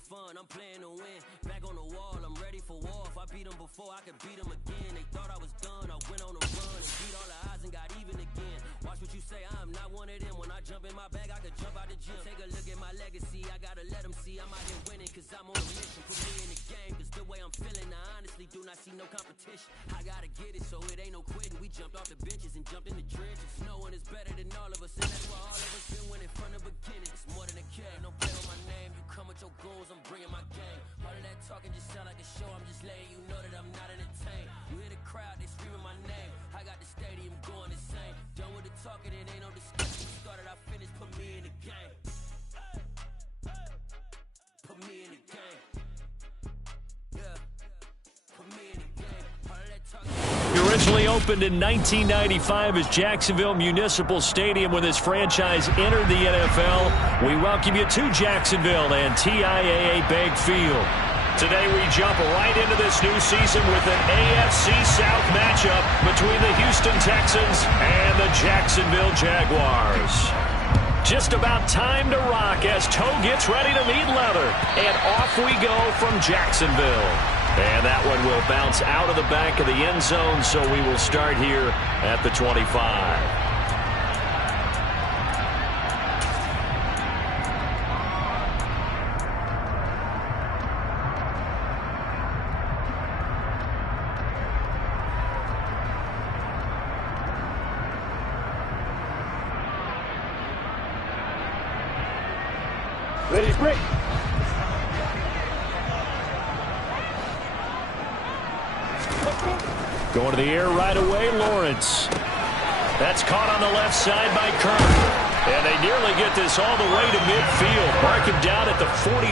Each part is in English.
for fun, I'm playing to win. Back on the wall, I'm ready for war. If I beat them before, I could beat them again. They thought I was done, I went on a run and beat all the odds and got even again. Watch what you say, I'm not one of them. When I jump in my bag, I could jump out the gym. Take a look at my legacy, I gotta let them see I'm out here winning, cause I'm on a mission. Put me in the game, cause the way I'm feeling, I honestly do not see no competition. I gotta get it, so it ain't no quitting. We jumped off the benches and jumped in the trenches. No one is better than all of us, and that's why all of us been winning from the beginning. It's more than a kid, no play on my name. You come with your goals, I'm bringing my game. All of that talking just sound like a show, I'm just letting you know that I'm not entertained. You hear the crowd, they screaming my name. I got the stadium going insane. Done with the talking, it ain't no discussion. Started, I finished, put me in the game. Put me in the game. Yeah. Put me in the game. All of that talking. He originally opened in 1995 as Jacksonville Municipal Stadium when this franchise entered the NFL. We welcome you to Jacksonville and TIAA Bank Field. Today we jump right into this new season with an AFC South matchup between the Houston Texans and the Jacksonville Jaguars. Just about time to rock as toe gets ready to meet leather. And off we go from Jacksonville. And that one will bounce out of the back of the end zone, so we will start here at the 25. Ready, break. Going to the air right away, Lawrence. That's caught on the left side by Kirk. And they nearly get this all the way to midfield. Mark him down at the 49.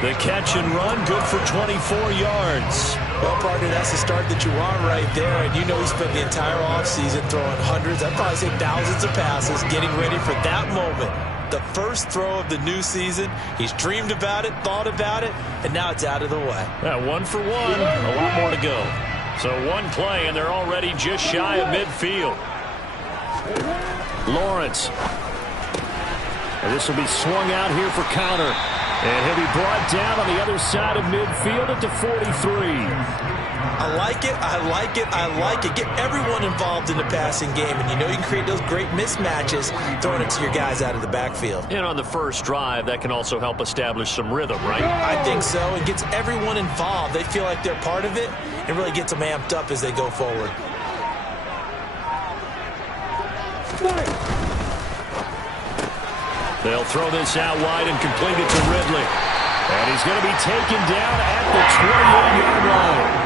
The catch and run, good for 24 yards. Well, partner, that's the start that you want right there. And you know he spent the entire offseason throwing hundreds, I'd probably say thousands of passes, getting ready for that moment. The first throw of the new season. He's dreamed about it, thought about it, and now it's out of the way. Yeah, 1 for 1, a lot more to go. So one play, and they're already just shy of midfield. Lawrence. And this will be swung out here for counter. And he'll be brought down on the other side of midfield at the 43. I like it, I like it, I like it. Get everyone involved in the passing game, and you know you can create those great mismatches throwing it to your guys out of the backfield. And on the first drive, that can also help establish some rhythm, right? I think so. It gets everyone involved. They feel like they're part of it and really gets them amped up as they go forward. They'll throw this out wide and complete it to Ridley. And he's going to be taken down at the 28-yard line.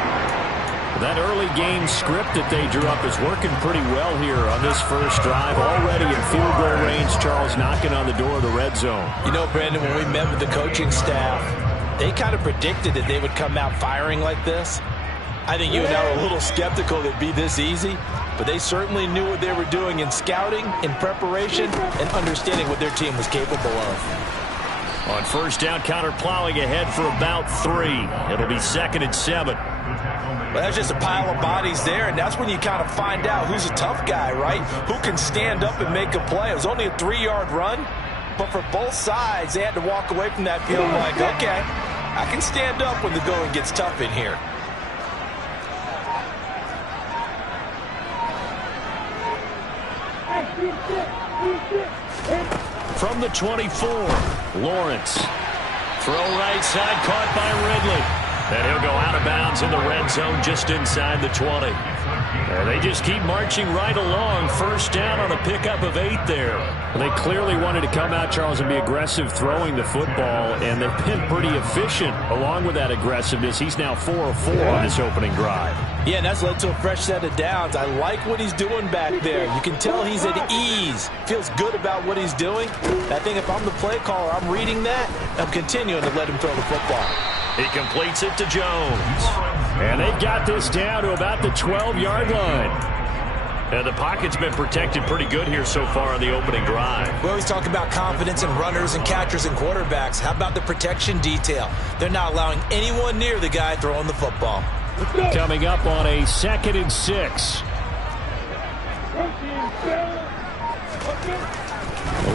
That early game script that they drew up is working pretty well here on this first drive. Already in field goal range, Charles knocking on the door of the red zone. You know, Brandon, when we met with the coaching staff, they kind of predicted that they would come out firing like this. I think you and I were a little skeptical that it'd be this easy, but they certainly knew what they were doing in scouting, in preparation, and understanding what their team was capable of. On first down, counter plowing ahead for about 3. It'll be 2nd and 7. Well, that's just a pile of bodies there, and that's when you kind of find out who's a tough guy, right? Who can stand up and make a play. It was only a 3-yard run, but for both sides, they had to walk away from that field like, okay, I can stand up when the going gets tough in here. From the 24, Lawrence. Throw right side, caught by Ridley. And he'll go out of bounds in the red zone just inside the 20. And they just keep marching right along. First down on a pickup of 8 there. They clearly wanted to come out, Charles, and be aggressive throwing the football, and they've been pretty efficient along with that aggressiveness. He's now 4 of 4 on this opening drive. Yeah, and that's led to a fresh set of downs. I like what he's doing back there. You can tell he's at ease. Feels good about what he's doing. I think if I'm the play caller, I'm reading that. I'm continuing to let him throw the football. He completes it to Jones. And they've got this down to about the 12-yard line. And the pocket's been protected pretty good here so far on the opening drive. We always talk about confidence in runners and catchers and quarterbacks. How about the protection detail? They're not allowing anyone near the guy throwing the football. Coming up on a 2nd and 6.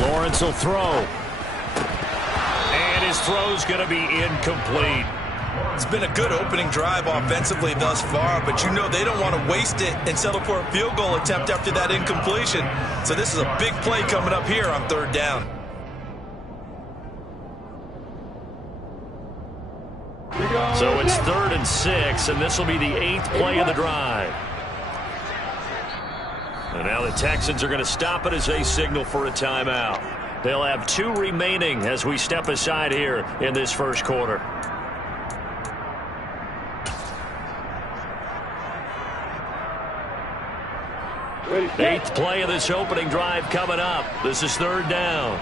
Lawrence will throw. And his throw's going to be incomplete. It's been a good opening drive offensively thus far, but you know they don't want to waste it and settle for a field goal attempt after that incompletion. So this is a big play coming up here on 3rd down. So it's 3rd and 6, and this will be the 8th play of the drive. And now the Texans are going to stop it as they signal for a timeout. They'll have 2 remaining as we step aside here in this first quarter. Eighth play of this opening drive coming up. This is 3rd down.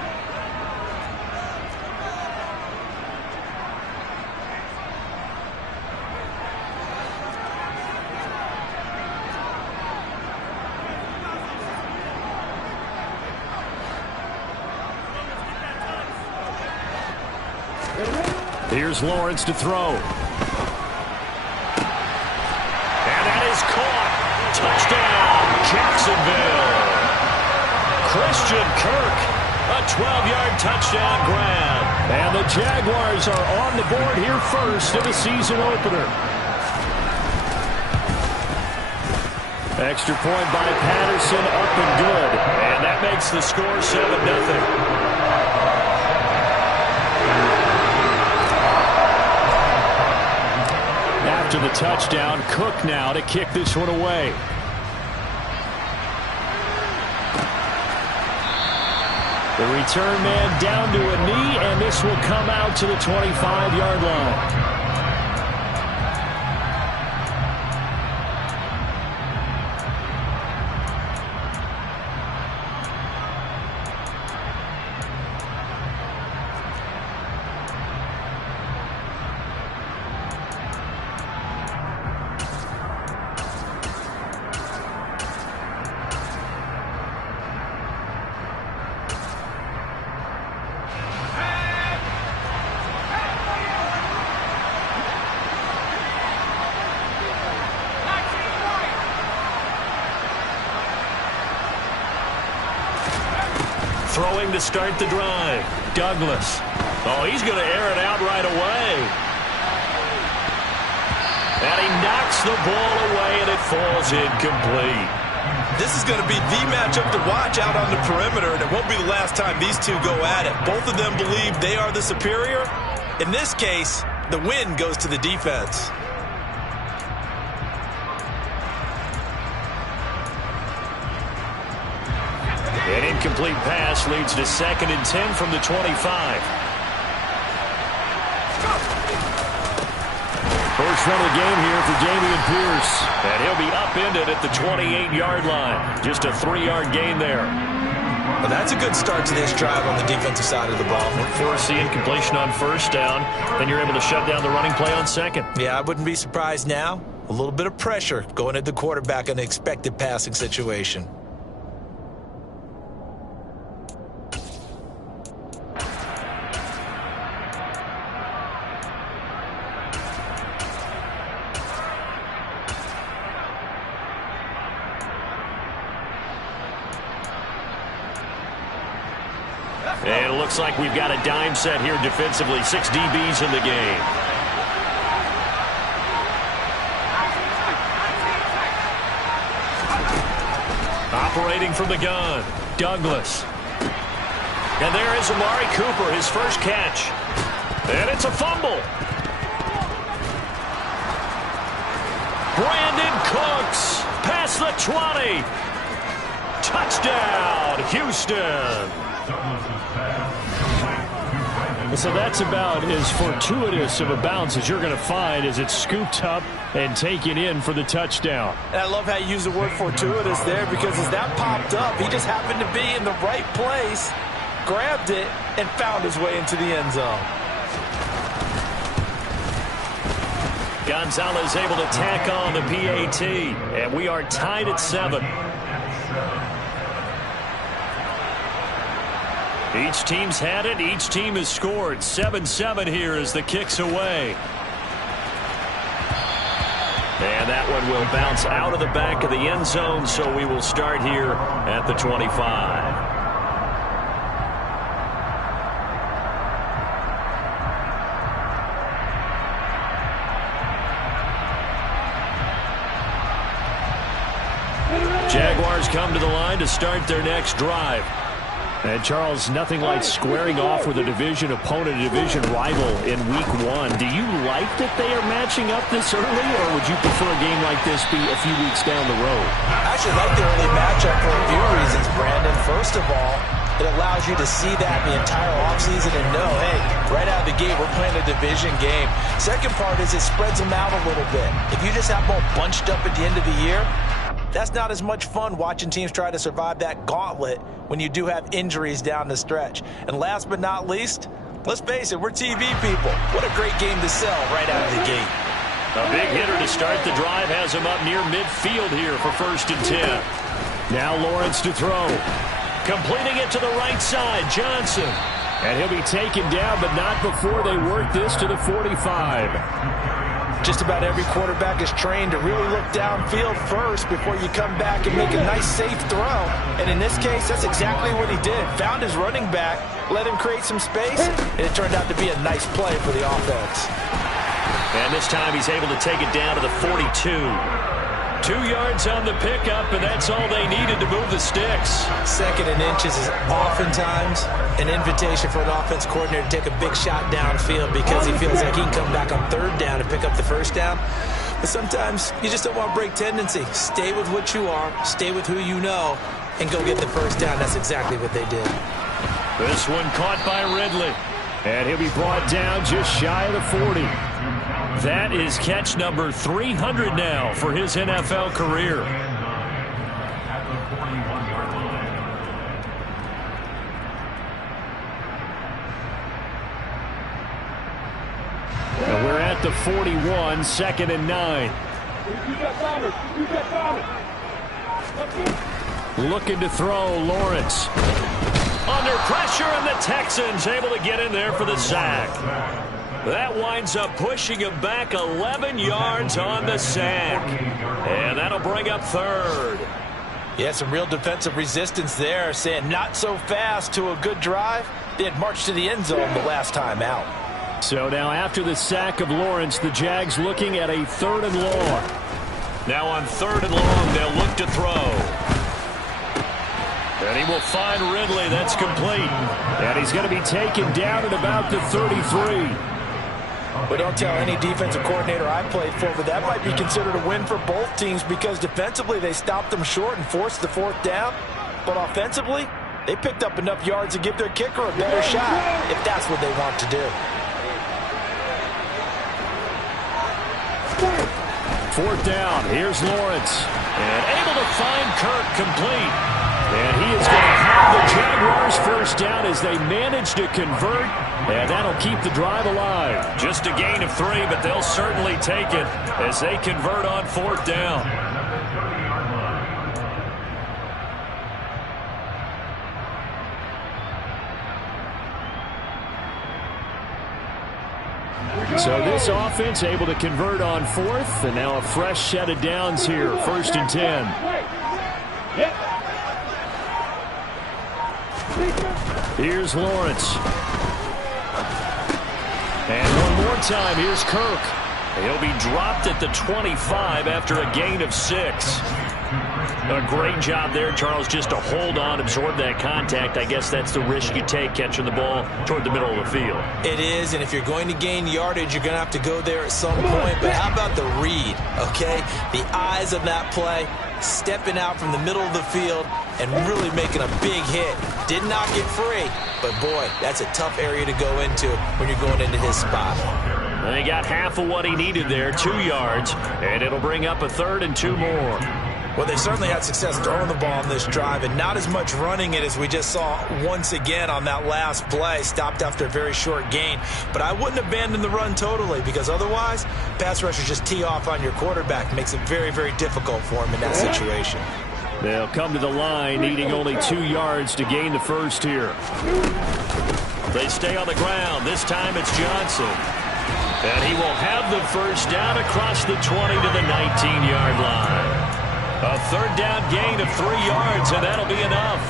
Here's Lawrence to throw. And that is caught. Touchdown, Jacksonville. Christian Kirk, a 12-yard touchdown grab. And the Jaguars are on the board here first in the season opener. Extra point by Patterson, up and good. And that makes the score 7-0. After the touchdown, Cook now to kick this one away. The return man down to a knee, and this will come out to the 25-yard line. Throwing to start the drive. Douglas. Oh, he's going to air it out right away. And he knocks the ball away, and it falls incomplete. This is going to be the matchup to watch out on the perimeter, and it won't be the last time these two go at it. Both of them believe they are the superior. In this case, the win goes to the defense. An incomplete pass leads to 2nd and 10 from the 25. First run of the game here for Dameon Pierce. And he'll be upended at the 28-yard line. Just a 3-yard gain there. Well, that's a good start to this drive on the defensive side of the ball. Force the incompletion on 1st down. Then you're able to shut down the running play on 2nd. Yeah, I wouldn't be surprised now. A little bit of pressure going at the quarterback in an expected passing situation. And it looks like we've got a dime set here defensively. 6 DBs in the game. Operating from the gun, Douglas. And there is Amari Cooper, his first catch. And it's a fumble. Brandon Cooks past the 20. Touchdown, Houston. So that's about as fortuitous of a bounce as you're going to find as it's scooped up and taken in for the touchdown. And I love how you use the word fortuitous there, because as that popped up, he just happened to be in the right place, grabbed it, and found his way into the end zone. Gonzalez able to tack on the PAT, and we are tied at 7. Each team's had it. Each team has scored. 7-7 here as the kick's away. And that one will bounce out of the back of the end zone, so we will start here at the 25. Jaguars come to the line to start their next drive. And, Charles, nothing like squaring off with a division opponent, a division rival in Week 1. Do you like that they are matching up this early, or would you prefer a game like this be a few weeks down the road? I actually like the early matchup for a few reasons, Brandon. First of all, it allows you to see that the entire offseason and know, hey, right out of the gate, we're playing a division game. Second part is it spreads them out a little bit. If you just have them all bunched up at the end of the year, that's not as much fun watching teams try to survive that gauntlet when you do have injuries down the stretch. And last but not least, let's face it, we're TV people. What a great game to sell right out of the gate. A big hitter to start the drive has him up near midfield here for 1st and 10. Now Lawrence to throw. Completing it to the right side, Johnson. And he'll be taken down, but not before they work this to the 45. Just about every quarterback is trained to really look downfield first before you come back and make a nice, safe throw. And in this case, that's exactly what he did. Found his running back, let him create some space, and it turned out to be a nice play for the offense. And this time he's able to take it down to the 42. 2 yards on the pickup, and that's all they needed to move the sticks. 2nd and inches is oftentimes an invitation for an offense coordinator to take a big shot downfield because he feels like he can come back on 3rd down and pick up the 1st down. But sometimes you just don't want to break tendency. Stay with what you are, stay with who you know, and go get the 1st down. That's exactly what they did. This one caught by Ridley. And he'll be brought down just shy of the 40. That is catch number 300 now for his NFL career. And we're at the 41, 2nd and 9. Looking to throw, Lawrence. Under pressure, and the Texans able to get in there for the sack. That winds up pushing him back 11 yards on the sack. And that'll bring up 3rd. Yeah, some real defensive resistance there, saying not so fast to a good drive. They had marched to the end zone the last time out. So now after the sack of Lawrence, the Jags looking at a 3rd and long. Now on 3rd and long, they'll look to throw. And he will find Ridley. That's complete. And he's going to be taken down at about the 33. But don't tell any defensive coordinator I played for, but that might be considered a win for both teams because defensively they stopped them short and forced the 4th down. But offensively, they picked up enough yards to give their kicker a better shot if that's what they want to do. 4th down. Here's Lawrence. And able to find Kirk complete. And he is going to have the Jaguars 1st down as they manage to convert. And that'll keep the drive alive. Just a gain of 3, but they'll certainly take it as they convert on 4th down. So this offense able to convert on 4th, and now a fresh set of downs here, 1st and 10. Here's Lawrence. And one more time, here's Kirk. He'll be dropped at the 25 after a gain of 6. A great job there, Charles, just to hold on, absorb that contact. I guess that's the risk you take catching the ball toward the middle of the field. It is, and if you're going to gain yardage, you're going to have to go there at some point. But how about the read, okay? The eyes of that play, stepping out from the middle of the field and really making a big hit. Did not get free, but boy, that's a tough area to go into when you're going into his spot. And he got half of what he needed there, 2 yards, and it'll bring up a 3rd and 2 more. Well, they certainly had success throwing the ball on this drive and not as much running it as we just saw once again on that last play. Stopped after a very short gain. But I wouldn't abandon the run totally because otherwise, pass rushers just tee off on your quarterback. Makes it very, very difficult for him in that situation. They'll come to the line needing only 2 yards to gain the 1st here. They stay on the ground. This time it's Johnson. And he will have the 1st down across the 20 to the 19-yard line. A 3rd down gain of 3 yards, and that'll be enough.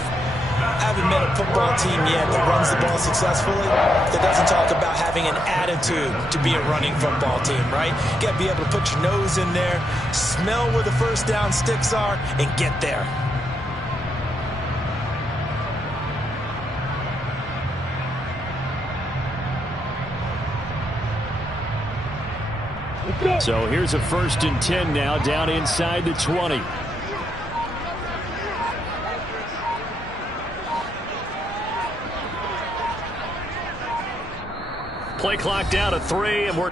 I haven't met a football team yet that runs the ball successfully that doesn't talk about having an attitude to be a running football team, right? You got to be able to put your nose in there, smell where the first down sticks are, and get there. So here's a 1st and 10 now, down inside the 20. Play clock down to 3, and we're...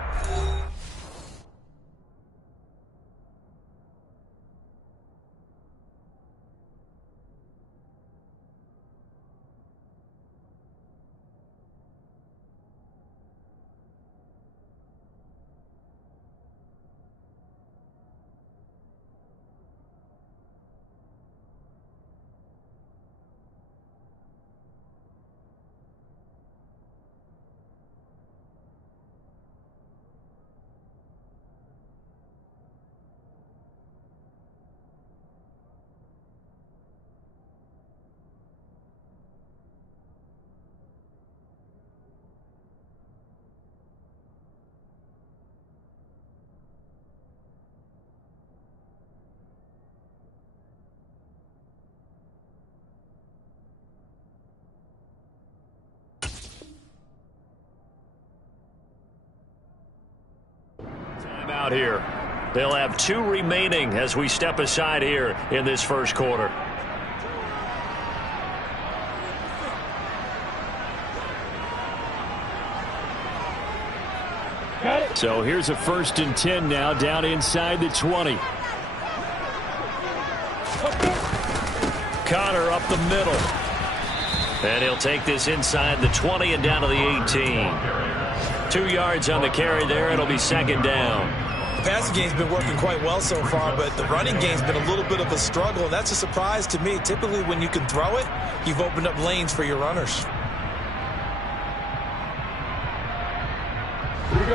Out here. They'll have 2 remaining as we step aside here in this first quarter. So here's a 1st and 10 now, down inside the 20. Connor up the middle. And he'll take this inside the 20 and down to the 18. 2 yards on the carry there. It'll be 2nd down. The passing game's been working quite well so far, but the running game's been a little bit of a struggle, and that's a surprise to me. Typically, when you can throw it, you've opened up lanes for your runners.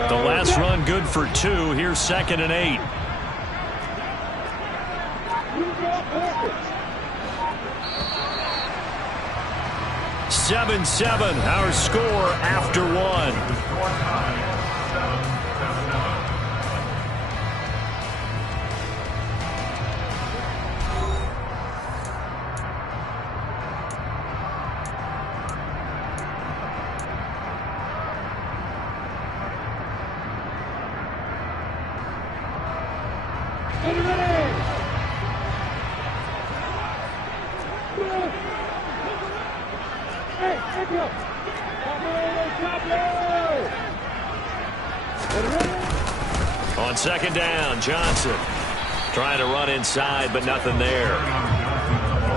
The last run good for 2. Here's 2nd and 8. Seven, our score after 1. On 2nd down, Johnson trying to run inside, but nothing there.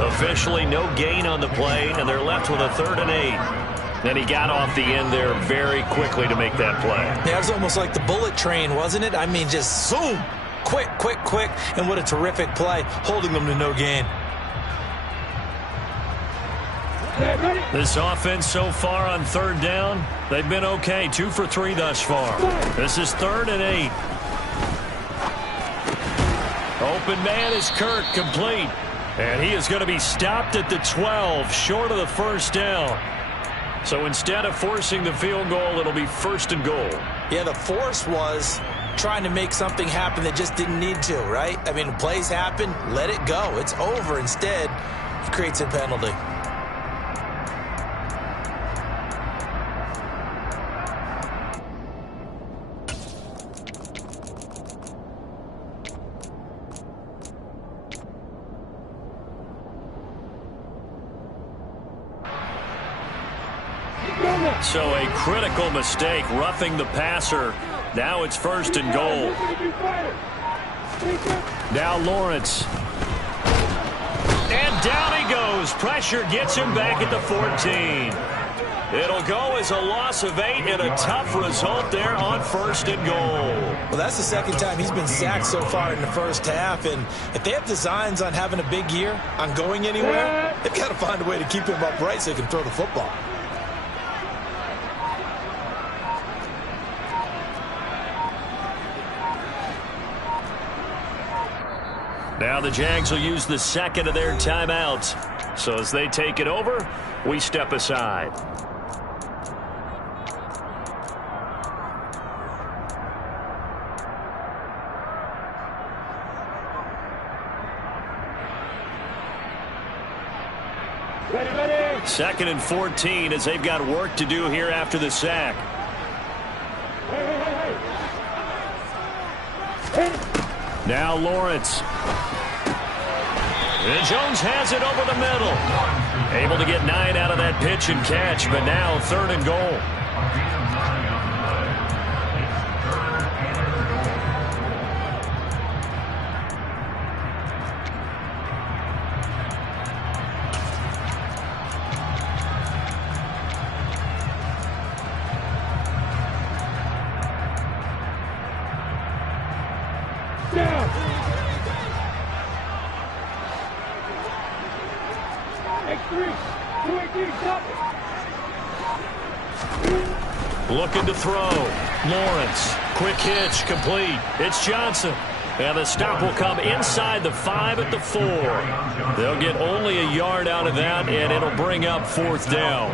Officially no gain on the play, and they're left with a 3rd and 8. And he got off the end there very quickly to make that play. Yeah, it was almost like the bullet train, wasn't it? I mean, just zoom, quick, and what a terrific play, holding them to no gain. This offense so far on 3rd down, they've been okay. 2 for 3 thus far. This is 3rd and 8. Open man is Kirk, complete. And he is going to be stopped at the 12, short of the 1st down. So instead of forcing the field goal, it'll be 1st and goal. Yeah, the force was trying to make something happen that just didn't need to, right? I mean, plays happen, let it go. It's over. Instead, it creates a penalty. So a critical mistake, roughing the passer. Now it's 1st and goal. Now Lawrence. And down he goes. Pressure gets him back at the 14. It'll go as a loss of 8 and a tough result there on 1st and goal. Well, that's the 2nd time he's been sacked so far in the first half. And if they have designs on having a big year, on going anywhere, they've got to find a way to keep him upright so he can throw the football. Now the Jags will use the 2nd of their timeouts. So as they take it over, we step aside. Second and 14 as they've got work to do here after the sack. Now Lawrence. And Jones has it over the middle. Able to get 9 out of that pitch and catch, but now 3rd and goal. Looking to throw. Lawrence. Quick hitch. Complete. It's Johnson. And the stop will come inside the 5 at the 4. They'll get only a yard out of that, and it'll bring up 4th down.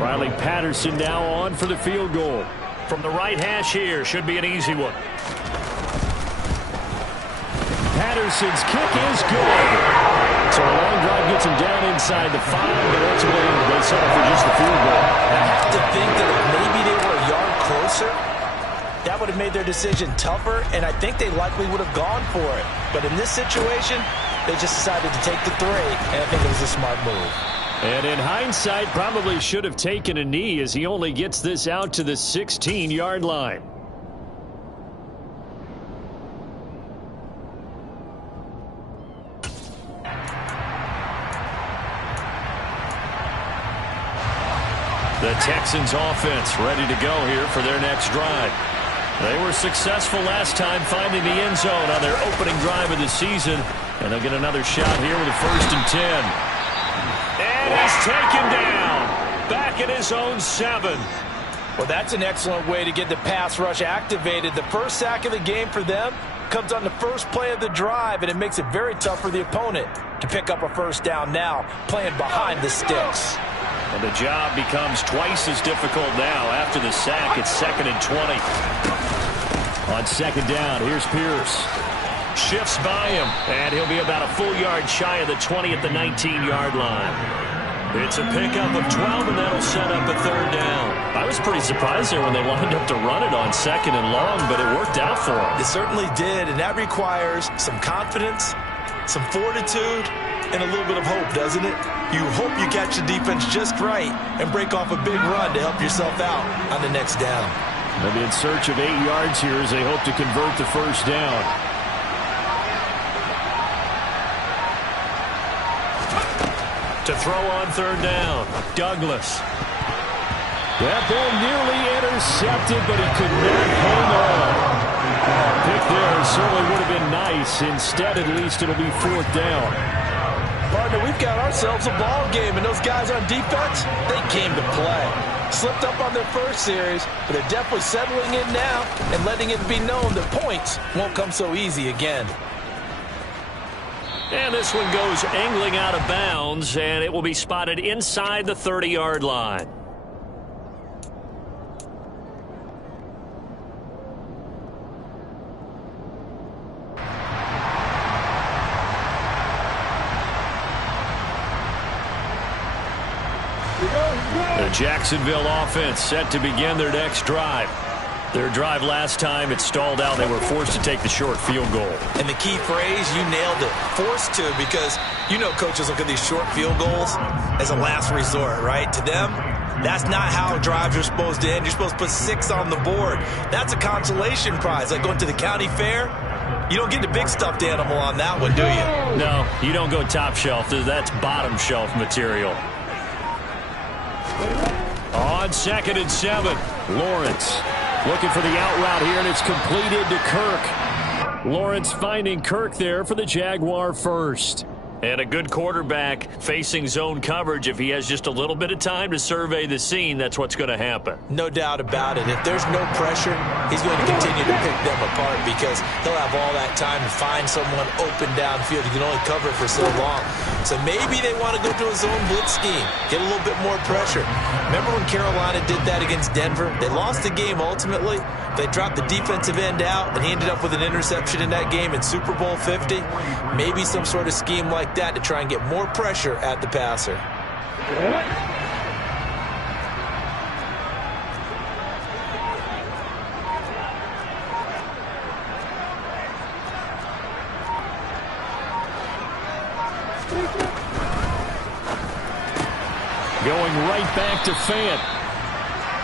Riley Patterson now on for the field goal. From the right hash here. Should be an easy one. Patterson's kick is good. So a long drive gets him down inside the 5, but ultimately they settle for just the field goal. I have to think that if maybe they were a yard closer, that would have made their decision tougher, and I think they likely would have gone for it. But in this situation, they just decided to take the 3, and I think it was a smart move. And in hindsight, probably should have taken a knee as he only gets this out to the 16-yard line. The Texans offense ready to go here for their next drive. They were successful last time finding the end zone on their opening drive of the season. And they'll get another shot here with a 1st and 10. And he's taken down. Back at his own 7. Well, that's an excellent way to get the pass rush activated. The first sack of the game for them comes on the first play of the drive, and it makes it very tough for the opponent to pick up a 1st down now, playing behind the sticks. And the job becomes twice as difficult now. After the sack, it's 2nd and 20. On 2nd down, here's Pierce. Shifts by him, and he'll be about a full yard shy of the 20 at the 19-yard line. It's a pickup of 12, and that'll set up a 3rd down. I was pretty surprised there when they lined up to run it on 2nd and long, but it worked out for them. It certainly did, and that requires some confidence, some fortitude, and a little bit of hope, doesn't it? You hope you catch the defense just right and break off a big run to help yourself out on the next down. They'll be in search of 8 yards here as they hope to convert the 1st down. To throw on 3rd down, Douglas. That ball nearly intercepted, but he could not hang on. Pick there certainly would have been nice. Instead, at least it'll be 4th down. Partner, we've got ourselves a ball game, and those guys on defense, they came to play. Slipped up on their first series, but they're definitely settling in now and letting it be known that points won't come so easy again. And this one goes angling out of bounds, and it will be spotted inside the 30-yard line. The Jacksonville offense set to begin their next drive. Their drive last time, it stalled out. They were forced to take the short field goal. And the key phrase, you nailed it, forced to, because you know coaches look at these short field goals as a last resort, right? To them, that's not how drives are supposed to end. You're supposed to put 6 on the board. That's a consolation prize, like going to the county fair. You don't get the big stuffed animal on that one, do you? No, you don't go top shelf. That's bottom shelf material. On 2nd and 7, Lawrence looking for the out route here, and it's completed to Kirk. Lawrence finding Kirk there for the Jaguar 1st. And a good quarterback facing zone coverage, if he has just a little bit of time to survey the scene, that's what's going to happen. No doubt about it. If there's no pressure, he's going to continue to pick them apart because he'll have all that time to find someone open downfield. He can only cover for so long. So maybe they want to go to a zone blitz scheme, get a little bit more pressure. Remember when Carolina did that against Denver? They lost the game ultimately. They dropped the defensive end out, and he ended up with an interception in that game in Super Bowl 50. Maybe some sort of scheme like that to try and get more pressure at the passer. Going right back to Fant.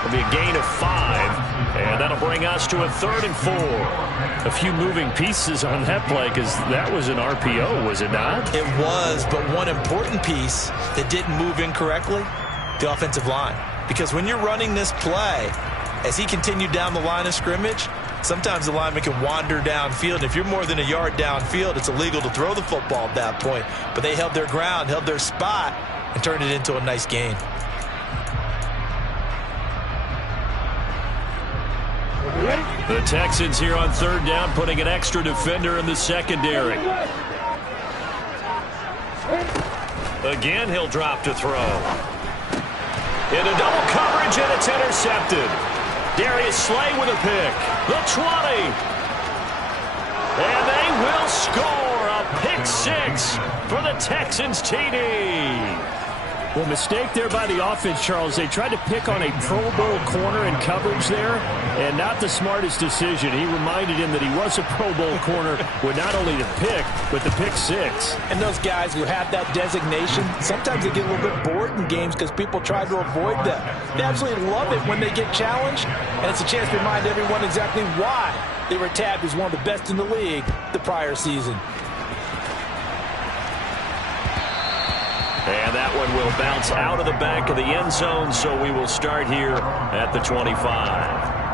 It'll be a gain of 5, and that'll bring us to a 3rd and 4. A few moving pieces on that play because that was an RPO, was it not? It was, but one important piece that didn't move incorrectly, the offensive line. Because when you're running this play, as he continued down the line of scrimmage, sometimes the lineman can wander downfield. If you're more than a yard downfield, it's illegal to throw the football at that point. But they held their ground, held their spot, and turned it into a nice gain. The Texans here on 3rd down, putting an extra defender in the secondary. Again, he'll drop to throw. Into double coverage, and it's intercepted. Darius Slay with a pick. The 20. And they will score a pick 6 for the Texans TD. Well, mistake there by the offense, Charles. They tried to pick on a Pro Bowl corner in coverage there, and not the smartest decision. He reminded him that he was a Pro Bowl corner with not only the pick, but the pick 6. And those guys who have that designation, sometimes they get a little bit bored in games because people try to avoid them. They absolutely love it when they get challenged, and it's a chance to remind everyone exactly why they were tabbed as one of the best in the league the prior season. And that one will bounce out of the back of the end zone, so we will start here at the 25.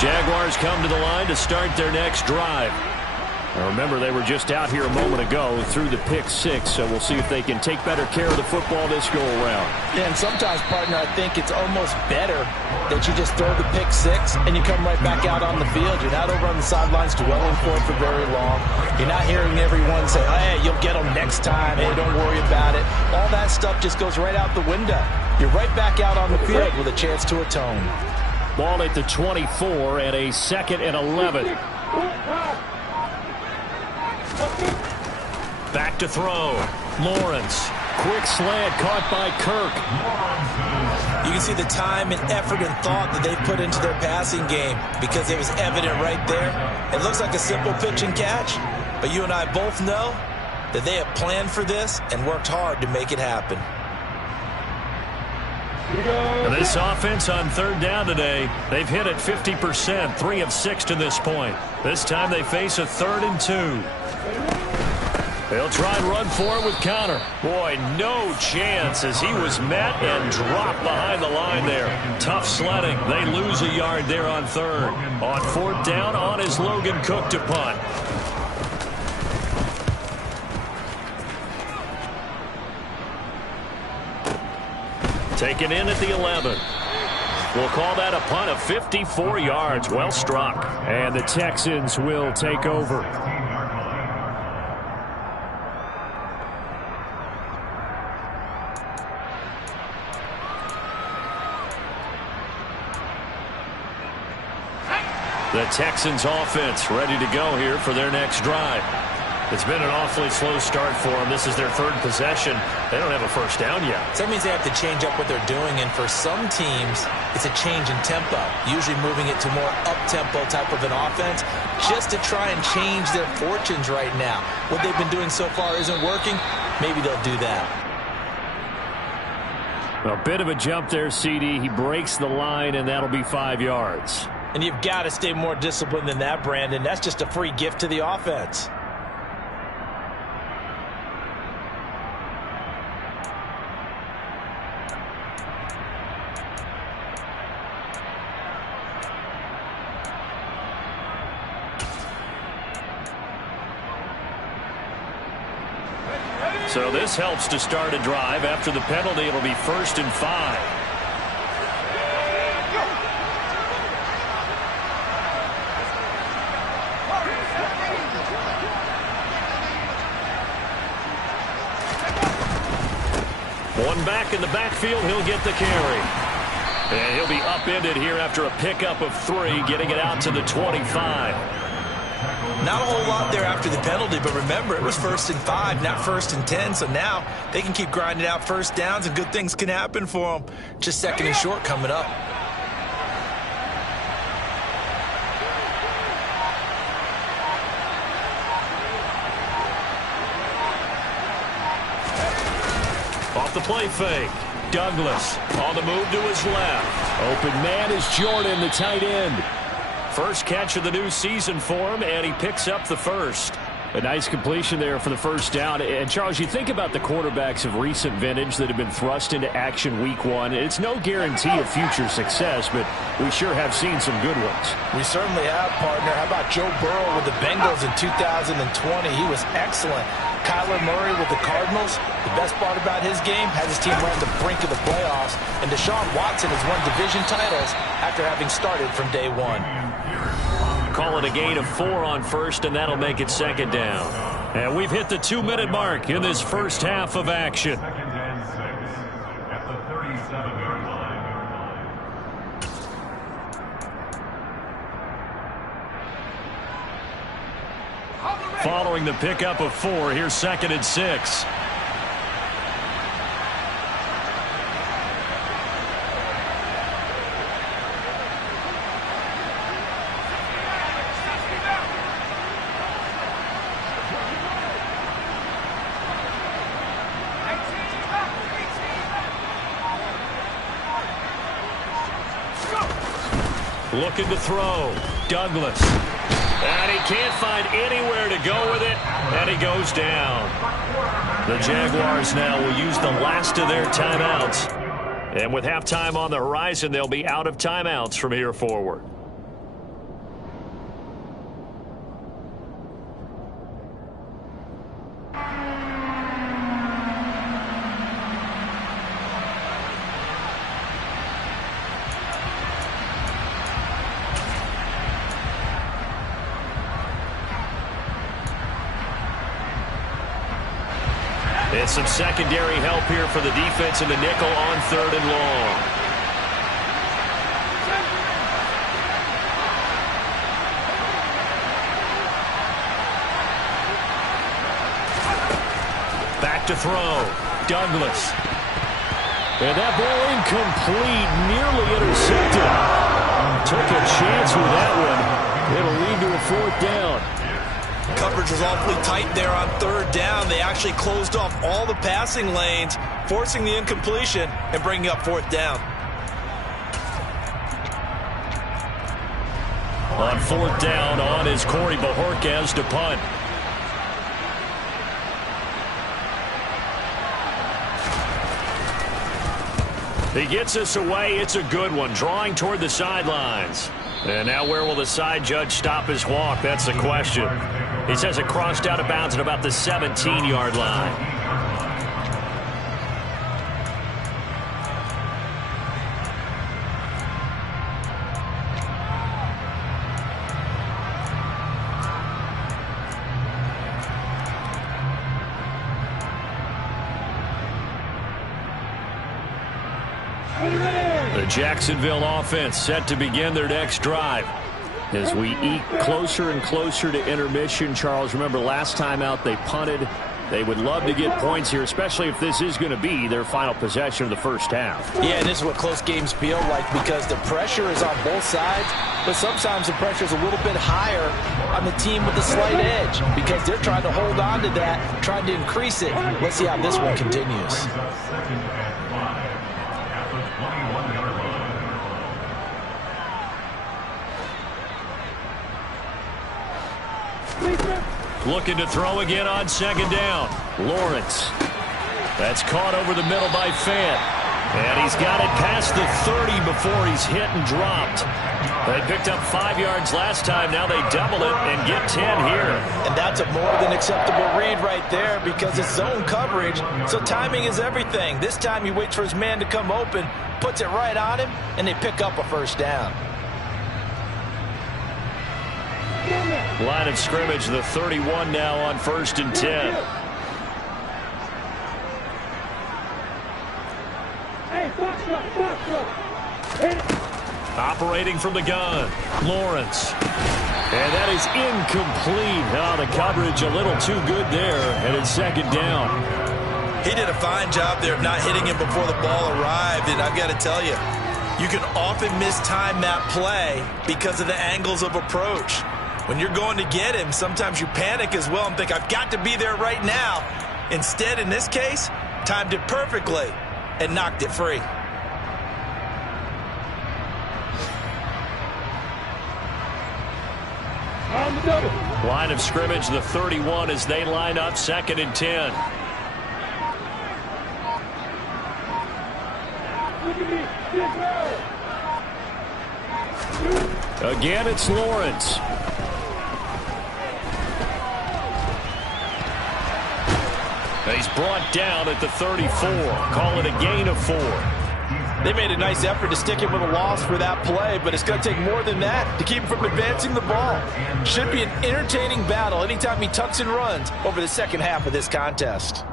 Jaguars come to the line to start their next drive. Now remember, they were just out here a moment ago through the pick 6, so we'll see if they can take better care of the football this go-around. Yeah, and sometimes, partner, I think it's almost better that you just throw the pick 6 and you come right back out on the field. You're not over on the sidelines dwelling for it for very long. You're not hearing everyone say, hey, you'll get them next time. Hey, don't worry about it. All that stuff just goes right out the window. You're right back out on the field with a chance to atone. Ball at the 24 and a 2nd and 11. Back to throw. Lawrence. Quick slant caught by Kirk. You can see the time and effort and thought that they've put into their passing game because it was evident right there. It looks like a simple pitch and catch, but you and I both know that they have planned for this and worked hard to make it happen. This offense on 3rd down today, they've hit it 50%, 3 of 6 to this point. This time they face a 3rd and 2. They'll try and run for it with Connor. Boy, no chance as he was met and dropped behind the line there. Tough sledding. They lose a yard there on 3rd. On 4th down, on is Logan Cook to punt. Taken in at the 11. We'll call that a punt of 54 yards. Well struck. And the Texans will take over. The Texans offense ready to go here for their next drive. It's been an awfully slow start for them. This is their 3rd possession. They don't have a first down yet. So that means they have to change up what they're doing, and for some teams, it's a change in tempo, usually moving it to more up-tempo type of an offense just to try and change their fortunes right now. What they've been doing so far isn't working. Maybe they'll do that. A bit of a jump there, CD. He breaks the line, and that'll be 5 yards. And you've got to stay more disciplined than that, Brandon. That's just a free gift to the offense. So this helps to start a drive. After the penalty, it'll be 1st and 5. One back in the backfield, he'll get the carry. And he'll be upended here after a pickup of 3, getting it out to the 25. Not a whole lot there after the penalty, but remember, it was 1st and 5, not 1st and 10, so now they can keep grinding out first downs and good things can happen for them. Just 2nd and short coming up. Off the play fake. Douglas on the move to his left. Open man is Jordan, the tight end. First catch of the new season for him, and he picks up the first. A nice completion there for the first down. And, Charles, you think about the quarterbacks of recent vintage that have been thrust into action week 1. It's no guarantee of future success, but we sure have seen some good ones. We certainly have, partner. How about Joe Burrow with the Bengals in 2020? He was excellent. Kyler Murray with the Cardinals. The best part about his game, has his team right on the brink of the playoffs. And Deshaun Watson has won division titles after having started from day 1. Call it a gain of 4 on first, and that'll make it 2nd down. And we've hit the 2-minute mark in this first half of action. Following the pickup of 4, here's 2nd and 6. Looking to throw. Douglas. And he can't find anywhere to go with it, and he goes down. The Jaguars now will use the last of their timeouts. And with halftime on the horizon, they'll be out of timeouts from here forward. And some secondary help here for the defense in the nickel on 3rd and long. Back to throw. Douglas. And that ball incomplete, nearly intercepted. Took a chance with that one. It'll lead to a 4th down. Coverage was awfully tight there on 3rd down. They actually closed off all the passing lanes, forcing the incompletion and bringing up 4th down. On 4th down, on is Corey Bojorquez to punt. He gets us away. It's a good one, drawing toward the sidelines. And now where will the side judge stop his walk? That's the question. He says it crossed out of bounds at about the 17-yard line. The Jacksonville offense set to begin their next drive. As we eke closer and closer to intermission, Charles, remember last time out they punted. They would love to get points here, especially if this is going to be their final possession of the first half. Yeah, and this is what close games feel like because the pressure is on both sides, but sometimes the pressure is a little bit higher on the team with the slight edge because they're trying to hold on to that, trying to increase it. Let's see how this one continues. Looking to throw again on 2nd down. Lawrence. That's caught over the middle by Fant. And he's got it past the 30 before he's hit and dropped. They picked up 5 yards last time. Now they double it and get 10 here. And that's a more than acceptable read right there because it's zone coverage, so timing is everything. This time he waits for his man to come open, puts it right on him, and they pick up a first down. Line of scrimmage, the 31 now on 1st and 10. Operating from the gun, Lawrence. And that is incomplete. Oh, the coverage a little too good there, and it's 2nd down. He did a fine job there of not hitting him before the ball arrived, and I've got to tell you, you can often mistime that play because of the angles of approach. When you're going to get him, sometimes you panic as well and think, I've got to be there right now. Instead, in this case, timed it perfectly and knocked it free. Line of scrimmage, the 31 as they line up 2nd and 10. Again, it's Lawrence. He's brought down at the 34. Call it a gain of 4. They made a nice effort to stick him with a loss for that play, but it's going to take more than that to keep him from advancing the ball. Should be an entertaining battle anytime he tucks and runs over the second half of this contest.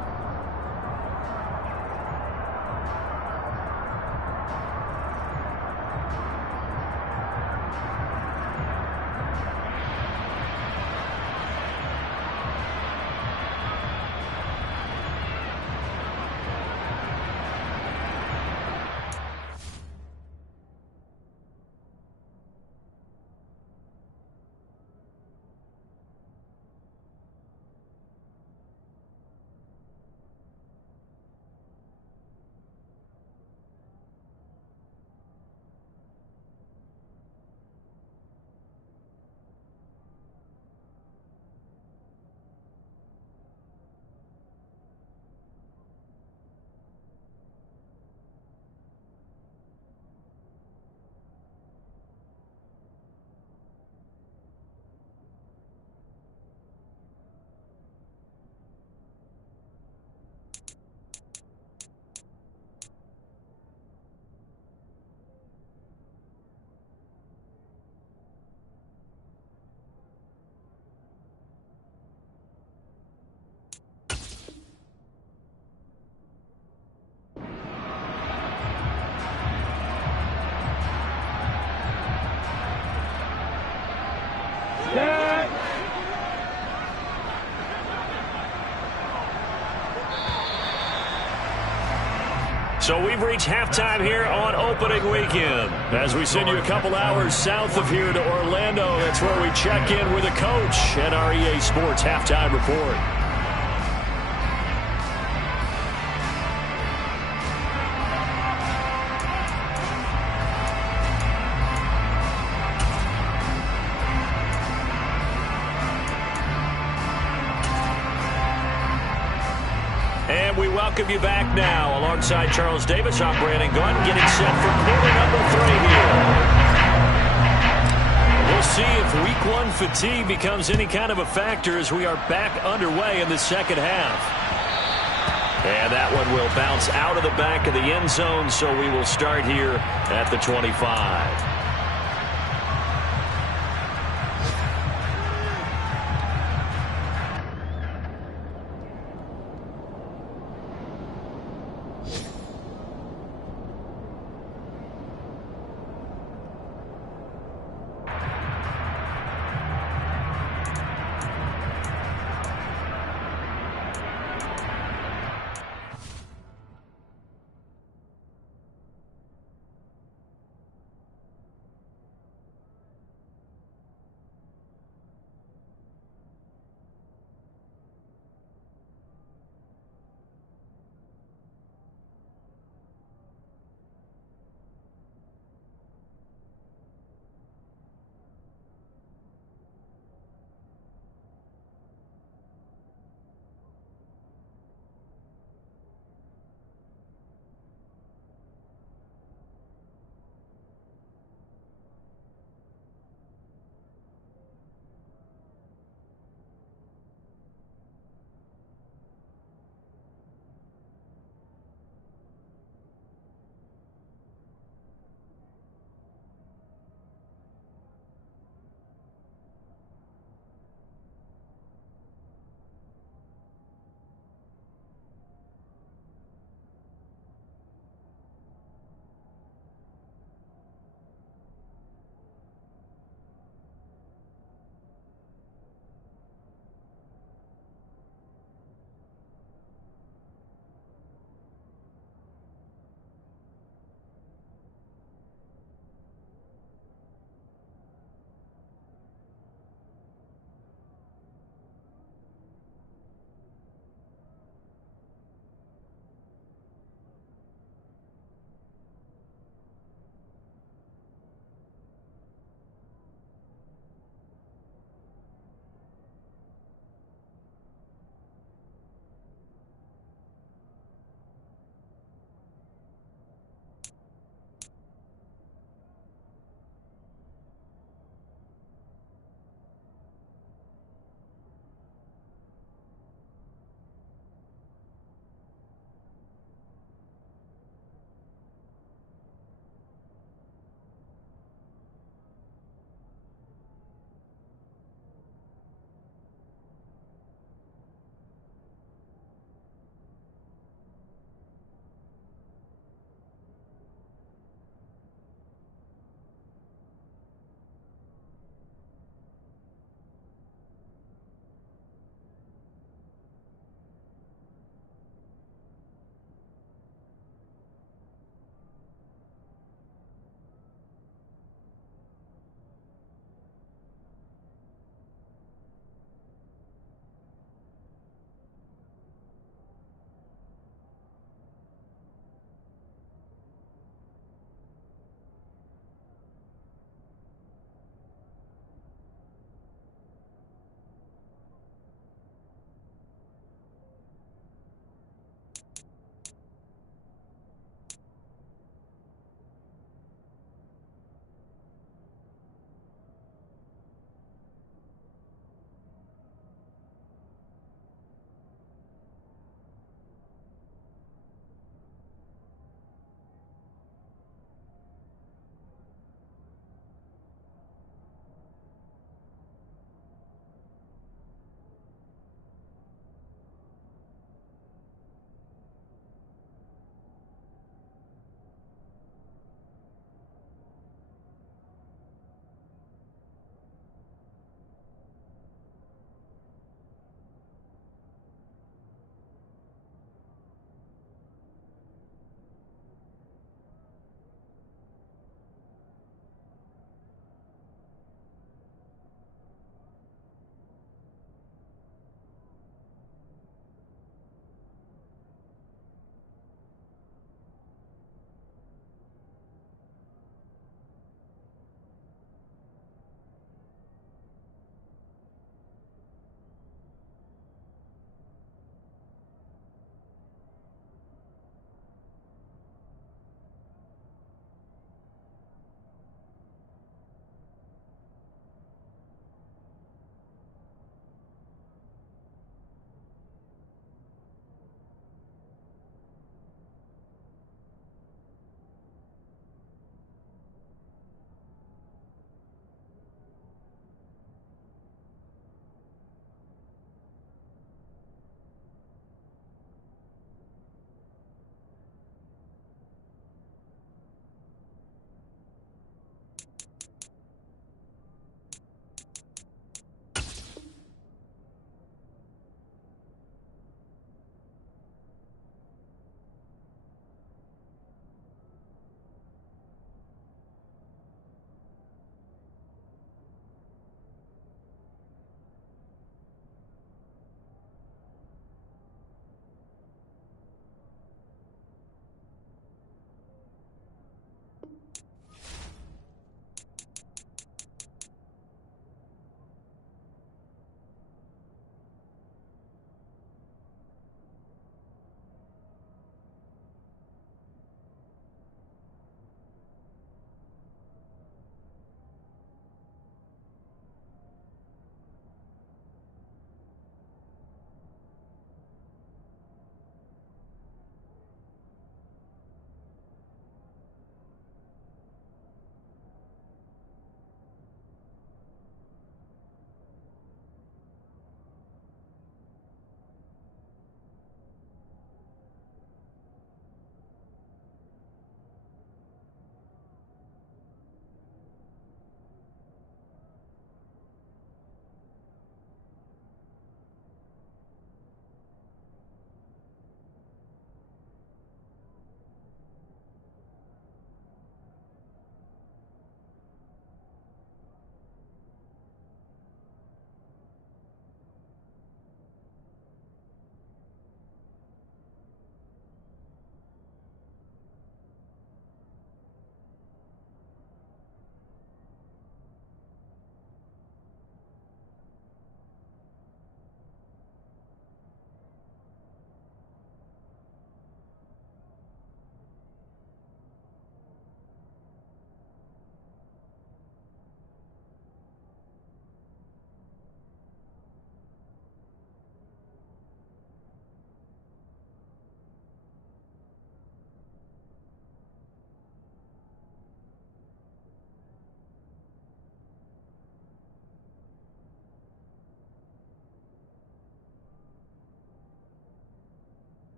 So we've reached halftime here on opening weekend. As we send you a couple hours south of here to Orlando, that's where we check in with a coach at our EA Sports Halftime Report. And we welcome you back now. Alongside Charles Davis, I'm Brandon Gunn, getting set for quarter number 3 here. We'll see if week 1 fatigue becomes any kind of a factor as we are back underway in the second half. And that one will bounce out of the back of the end zone, so we will start here at the 25.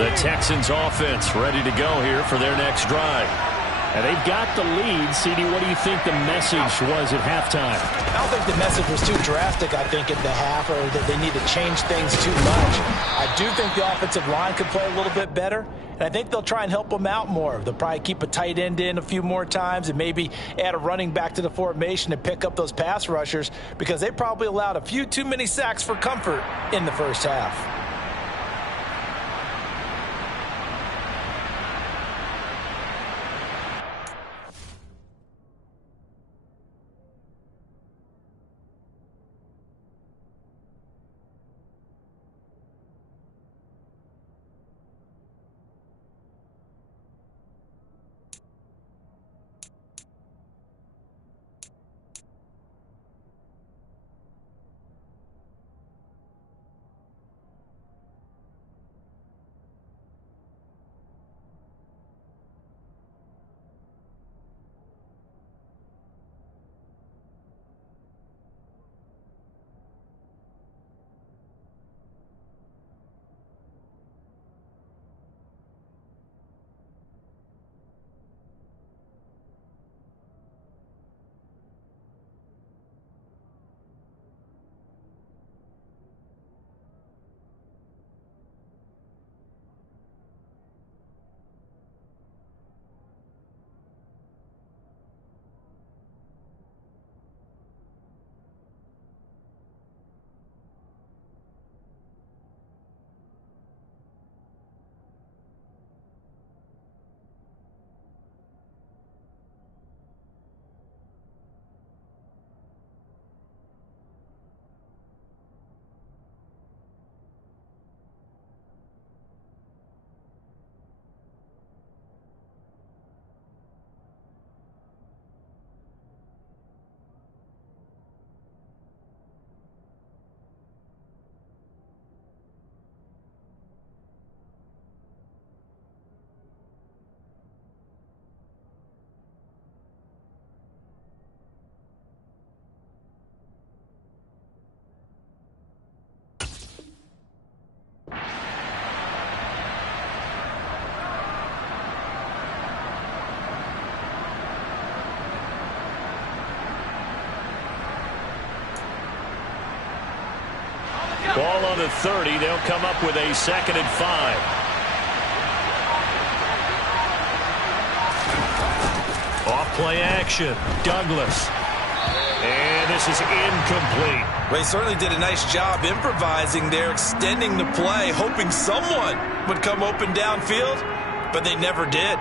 The Texans offense ready to go here for their next drive. And they've got the lead. CD, what do you think the message was at halftime? I don't think the message was too drastic, I think, at the half, or that they need to change things too much. I do think the offensive line could play a little bit better, and I think they'll try and help them out more. They'll probably keep a tight end in a few more times and maybe add a running back to the formation and pick up those pass rushers, because they probably allowed a few too many sacks for comfort in the first half. Ball on the 30. They'll come up with a 2nd and 5. Off play action. Douglas. And this is incomplete. Well, he certainly did a nice job improvising there, extending the play, hoping someone would come open downfield, but they never did.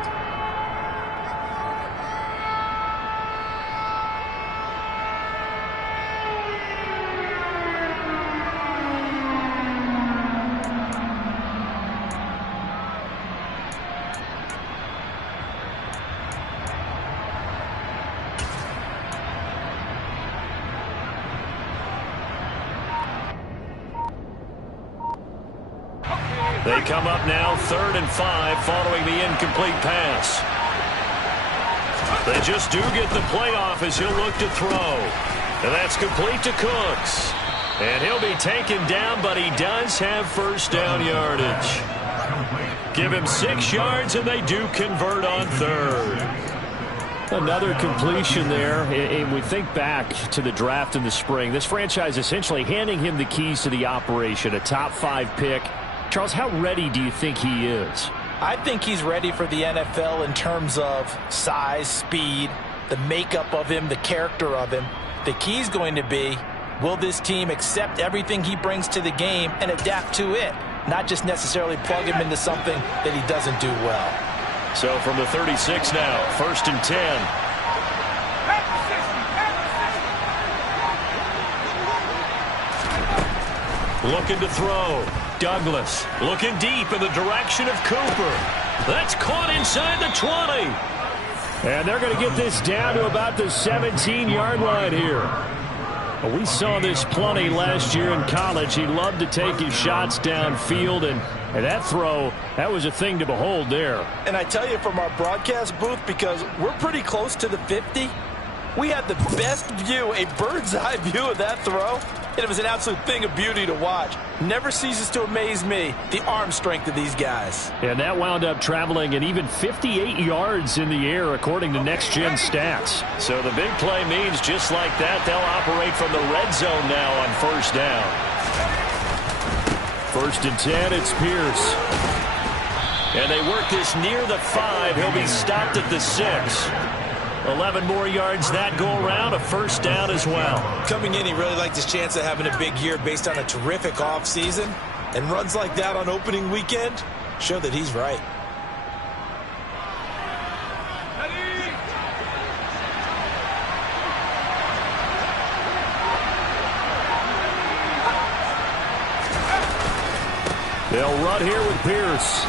They come up now 3rd and 5 following the incomplete pass. They just do get the playoff as he'll look to throw. And that's complete to Cooks. And he'll be taken down, but he does have first down yardage. Give him 6 yards, and they do convert on 3rd. Another completion there, and we think back to the draft in the spring. This franchise essentially handing him the keys to the operation, a top 5 pick. Charles, how ready do you think he is? I think he's ready for the NFL in terms of size, speed, the makeup of him, the character of him. The key's going to be, will this team accept everything he brings to the game and adapt to it, not just necessarily plug him into something that he doesn't do well. So from the 36 now, 1st and 10. Looking to throw. Douglas looking deep in the direction of Cooper. That's caught inside the 20. And they're going to get this down to about the 17-yard line here. We saw this plenty last year in college. He loved to take his shots downfield, and that throw, that was a thing to behold there. And I tell you, from our broadcast booth, because we're pretty close to the 50, we had the best view, a bird's eye view of that throw. and it was an absolute thing of beauty to watch. Never ceases to amaze me, the arm strength of these guys. And that wound up traveling an even 58 yards in the air, according to Next Gen Stats. So the big play means just like that, they'll operate from the red zone now on first down. 1st and 10, it's Pierce. And they work this near the 5. He'll be stopped at the 6. 11 more yards that go around, a first down as well. Coming in, he really liked his chance of having a big year based on a terrific offseason. And runs like that on opening weekend show that he's right. They'll run here with Pierce.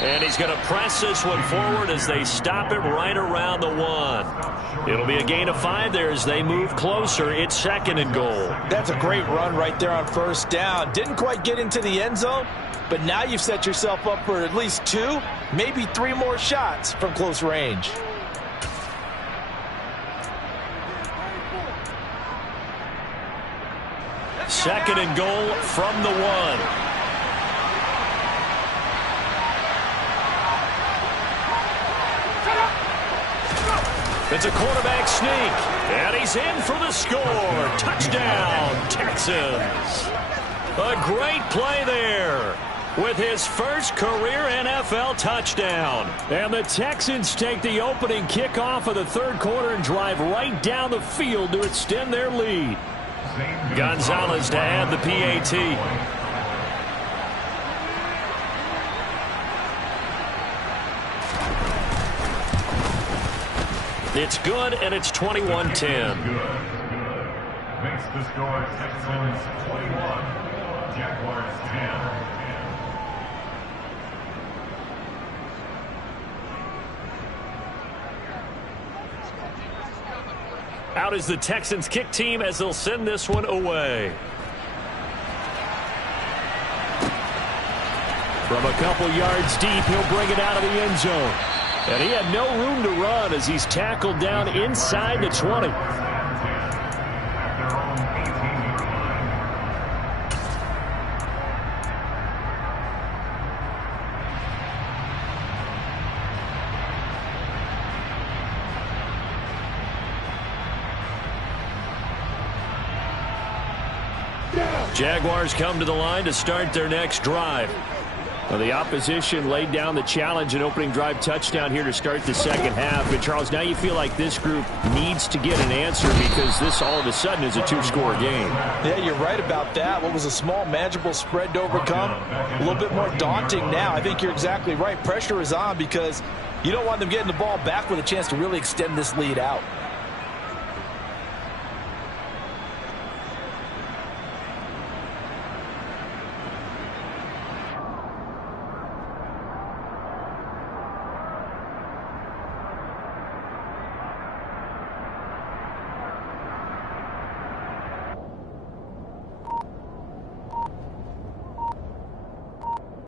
And he's going to press this one forward as they stop it right around the 1. It'll be a gain of 5 there as they move closer. It's 2nd and goal. That's a great run right there on first down. Didn't quite get into the end zone, but now you've set yourself up for at least 2, maybe 3 more shots from close range. Second and goal from the 1. It's a quarterback sneak, and he's in for the score. Touchdown, Texans. A great play there with his first career NFL touchdown. And the Texans take the opening kickoff of the 3rd quarter and drive right down the field to extend their lead. Gonzalez to add the PAT. It's good, and it's 21-10. Makes the score Texans 21, Jaguars 10. Out is the Texans kick team as they'll send this one away. From a couple yards deep, he'll bring it out of the end zone. And he had no room to run as he's tackled down inside the 20. Jaguars come to the line to start their next drive. Well, the opposition laid down the challenge and opening drive touchdown here to start the second half. But, Charles, now you feel like this group needs to get an answer because this all of a sudden is a 2-score game. Yeah, you're right about that. What was a small, manageable spread to overcome, a little bit more daunting now. I think you're exactly right. Pressure is on because you don't want them getting the ball back with a chance to really extend this lead out.